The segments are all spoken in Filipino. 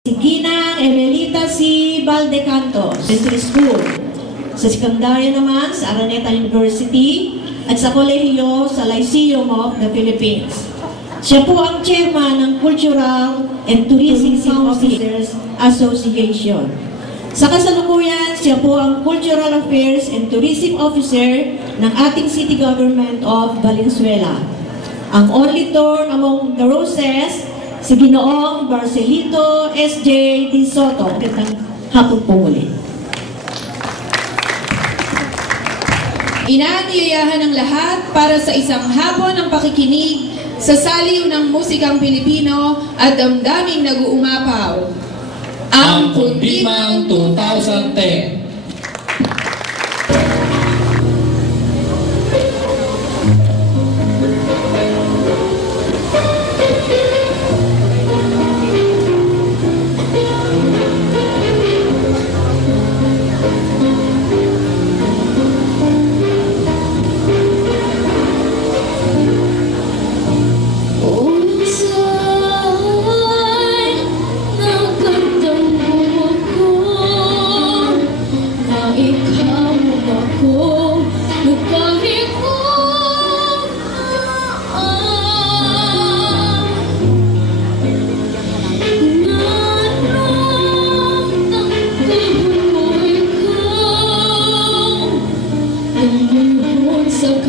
Si Ginang Emelita C. Valdecantos, Central School. Sa sekundarya naman sa Araneta University at sa kolehiyo sa Lyceum of the Philippines. Siya po ang chairman ng Cultural and Tourism Officers Association. Sa kasalukuyan, siya po ang Cultural Affairs and Tourism Officer ng ating City Government of Valenzuela. Ang only thorn among the roses, si Ginoong Barcelito S.J. D. Soto. Magandang hapon po ulit. Inaanyayahan ng lahat para sa isang hapon ng pakikinig sa saliw ng musikang Pilipino at damdaming nag-uumapaw. Ang Kundimang 2010. Sa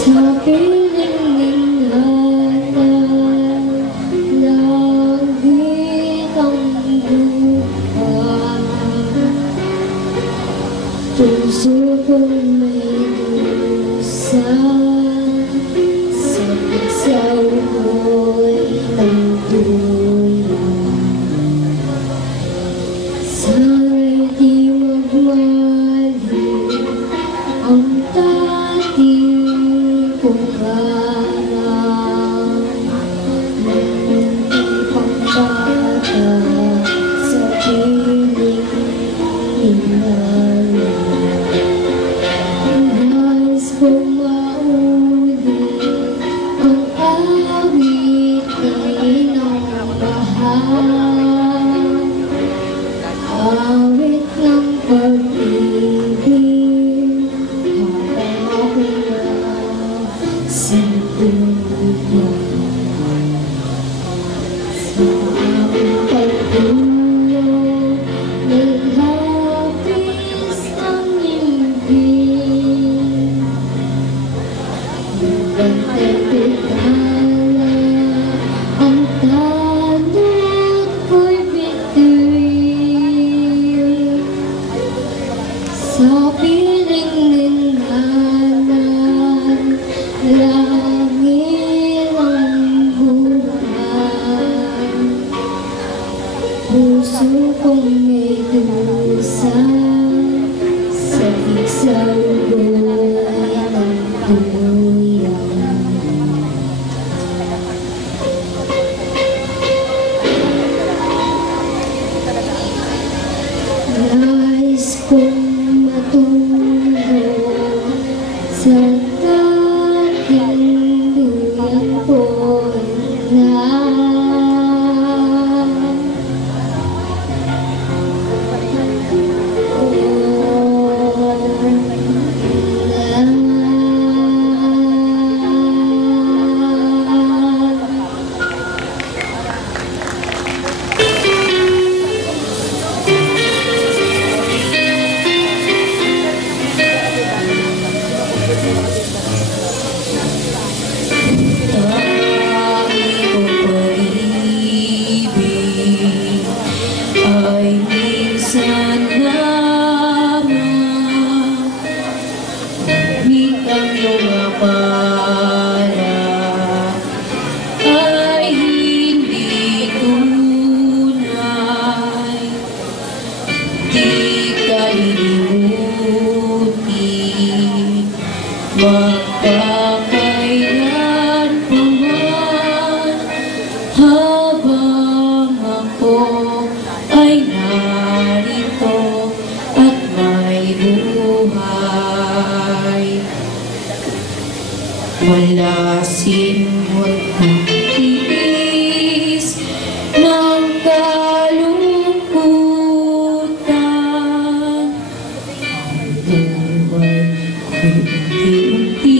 Sa piling hanggang langit ang buwan, puso kong may dusa, sa pagsaw ko'y nagduyan. Sana'y di magmali ang dati kong harap, hindi pang-bata sa piling hinala. Nais kong maulit ang awitin ng mahal, awit ng pag-ibig habang ako nasa duyan. Sa aking pagdulog, naghapis ang ibig, bantay pitala, ang tanod ko'y bituin. Sa piling linhanan, langit ang buwan, puso kong may dusa, sa pagsaw ko'y nagduyan. Nais kong matulog sa dating duyan ko'y ay minsan lamang, ngunit ang iyong akala ay hindi tunay. Di ka lilimutin, magkakailan pa man, habang ako ay narito at may buhay. Walasin mo't pagtiis ng kalungkutan, buhay ko'y unti-unti